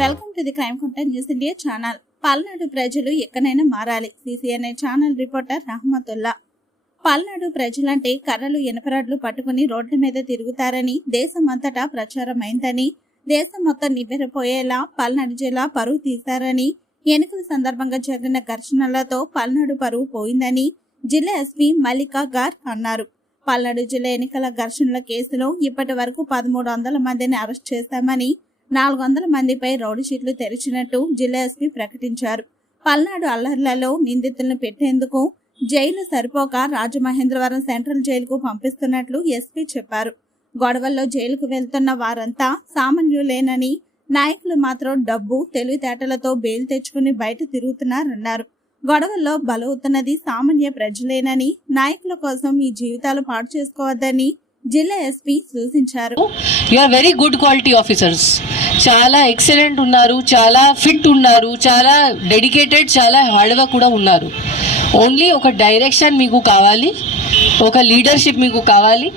Welcome to the crime content news India channel. Palnadu ప్రజలు ఎక్కడైనా మారాలి. CCNI channel reporter Rahmatullah. Palnadu ప్రజలంటే కర్రలు ఎనపరాడ్లు పట్టుకుని రోడ్ల మీద తిరుగుతారని దేశమంతటా ప్రచారమైందని దేశం మొత్తం నివ్వెరపోయేలా పల్నాడు జిల్లా పరువు తీశారని ఎన్నికల సందర్భంగా జరిగిన ఘర్షణలతో పల్నాడు పరువు పోయిందని జిల్లా ఎస్పీ మల్లికా గార్ అన్నారు. పల్నాడు జిల్లా ఎన్నికల ఘర్షణల కేసులో ఇప్పటి వరకు పదమూడు వందల మందిని అరెస్ట్ చేశామని నాలుగు వందల మందిపై రౌడీ షీట్లు తెరిచినట్టు జిల్లా ఎస్పీ ప్రకటించారు. పల్నాడు అల్లర్లలో నిందితులను పెట్టేందుకు జైలు సరిపోక రాజమహేంద్రవరం సెంట్రల్ జైలుకు పంపిస్తున్నట్లు ఎస్పీ చెప్పారు. గొడవల్లో జైలుకు వెళ్తున్న వారంతా సామాన్యులేనని నాయకులు మాత్రం డబ్బు తెలివితేటలతో బెయిల్ తెచ్చుకుని బయట తిరుగుతున్నారన్నారు. గొడవల్లో బలవుతున్నది సామాన్య ప్రజలేనని నాయకుల కోసం ఈ జీవితాలు పాడు చేసుకోవద్దని జిల్లా ఎస్పీ సూచించారు. You are very good quality officers చాలా ఎక్సలెంట్ ఉన్నారు చాలా ఫిట్ ఉన్నారు చాలా డెడికేటెడ్ చాలా హార్డ్గా కూడా ఉన్నారు. ఓన్లీ ఒక డైరెక్షన్ మీకు కావాలి ఒక లీడర్షిప్ మీకు కావాలి.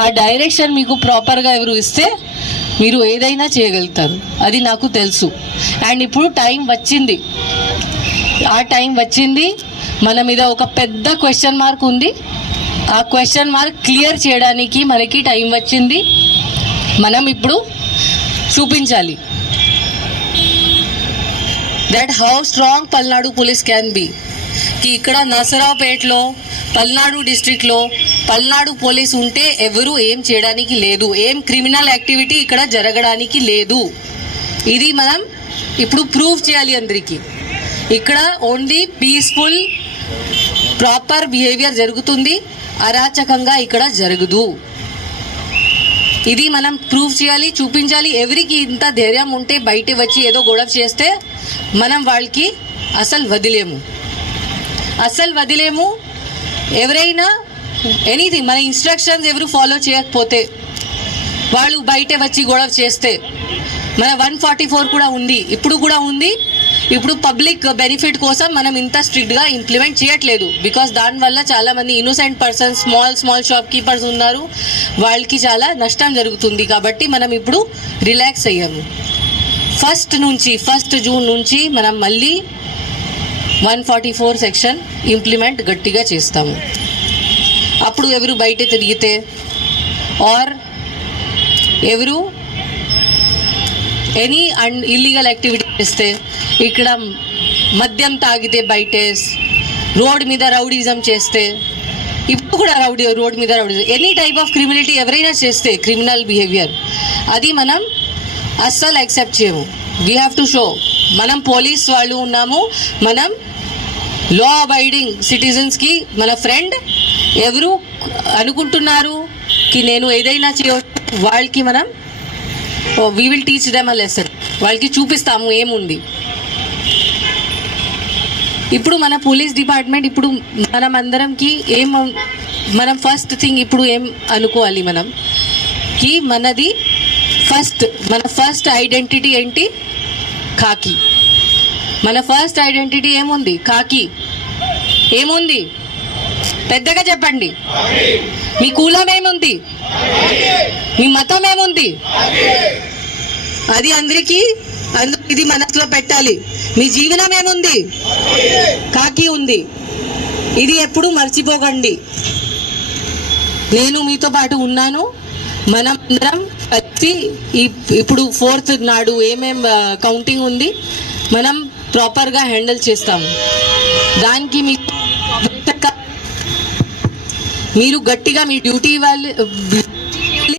ఆ డైరెక్షన్ మీకు ప్రాపర్గా ఎవరు ఇస్తే మీరు ఏదైనా చేయగలుగుతారు. అది నాకు తెలుసు. అండ్ ఇప్పుడు టైం వచ్చింది. ఆ టైం వచ్చింది. మన మీద ఒక పెద్ద క్వశ్చన్ మార్క్ ఉంది. ఆ క్వశ్చన్ మార్క్ క్లియర్ చేయడానికి మనకి టైం వచ్చింది. మనం ఇప్పుడు చూపించాలి. That how strong Palnadu police can be కి ఇక్కడ నసరావుపేటలో పల్నాడు డిస్ట్రిక్ట్లో పల్నాడు పోలీస్ ఉంటే ఎవరు ఏం చేయడానికి లేదు. ఏం క్రిమినల్ యాక్టివిటీ ఇక్కడ జరగడానికి లేదు. ఇది మనం ఇప్పుడు ప్రూవ్ చేయాలి అందరికీ. ఇక్కడ ఓన్లీ పీస్ఫుల్ ప్రాపర్ బిహేవియర్ జరుగుతుంది. అరాచకంగా ఇక్కడ జరగదు. ఇది మనం ప్రూవ్ చేయాలి చూపించాలి. ఎవరికి ఇంత ధైర్యం ఉంటే బయట వచ్చి ఏదో గొడవ చేస్తే మనం వాళ్ళకి అసలు వదిలేము. అసలు వదిలేము. ఎవరైనా ఎనీథింగ్ మన ఇన్స్ట్రక్షన్స్ ఎవరు ఫాలో చేయకపోతే వాళ్ళు బయట వచ్చి గొడవ చేస్తే మన వన్ ఫార్టీ ఫోర్ కూడా ఉంది ఇప్పుడు కూడా ఉంది. ఇప్పుడు పబ్లిక్ బెనిఫిట్ కోసం మనం ఇంత స్ట్రిక్ట్గా ఇంప్లిమెంట్ చేయట్లేదు. బికాస్ దానివల్ల చాలా మంది innocent persons small small shopkeepers ఉన్నారు. వాళ్ళకి చాలా నష్టం జరుగుతుంది. కాబట్టి మనం ఇప్పుడు రిలాక్స్ అయ్యాము ఫస్ట్ నుంచి ఫస్ట్ జూన్ నుంచి మనం మళ్ళీ one forty four section implement గట్టిగా చేస్తాము. అప్పుడు ఎవరు బయట తిరిగితే? ఆర్ ఎవరు ఎనీ అన్ ఇల్లీగల్ యాక్టివిటీ చేస్తే ఇక్కడ మద్యం తాగితే బయటేస్ రోడ్ మీద రౌడీజం చేస్తే ఇప్పుడు కూడా రౌడీ రోడ్ మీద rowdy any type of criminality ఎవరైనా చేస్తే క్రిమినల్ బిహేవియర్ అది మనం అస్సలు యాక్సెప్ట్ చేయము. వీ హ్యావ్ టు షో మనం పోలీస్ వాళ్ళు ఉన్నాము మనం లా అబైడింగ్ సిటిజన్స్కి మన ఫ్రెండ్ ఎవరు అనుకుంటున్నారు కి నేను ఏదైనా చేయవచ్చు వాళ్ళకి మనం we will teach them a lesson వాళ్ళకి చూపిస్తాము ఏముంది? ఇప్పుడు మన పోలీస్ డిపార్ట్మెంట్ ఇప్పుడు మనం అందరంకి ఏం మనం ఫస్ట్ థింగ్ ఇప్పుడు ఏం అనుకోవాలి మనం? కి మనది ఫస్ట్ మన ఫస్ట్ ఐడెంటిటీ ఏంటి? కాకి. మన ఫస్ట్ ఐడెంటిటీ ఏముంది? కాకి. ఏముంది? పెద్దగా చెప్పండి. మీ కులం ఏముంది? మీ మతం ఏముంది? అది అందరికీ ఇది మనసులో పెట్టాలి. మీ జీవనం ఏముంది? కాకి ఉంది. ఇది ఎప్పుడు మర్చిపోకండి. నేను మీతో పాటు ఉన్నాను. మనం అందరం కలిసి ఇప్పుడు ఫోర్త్ నాడు ఏమేం కౌంటింగ్ ఉంది మనం ప్రాపర్గా హ్యాండిల్ చేస్తాము. దానికి మీకు మీరు గట్టిగా మీ డ్యూటీ ఇవ్వాలి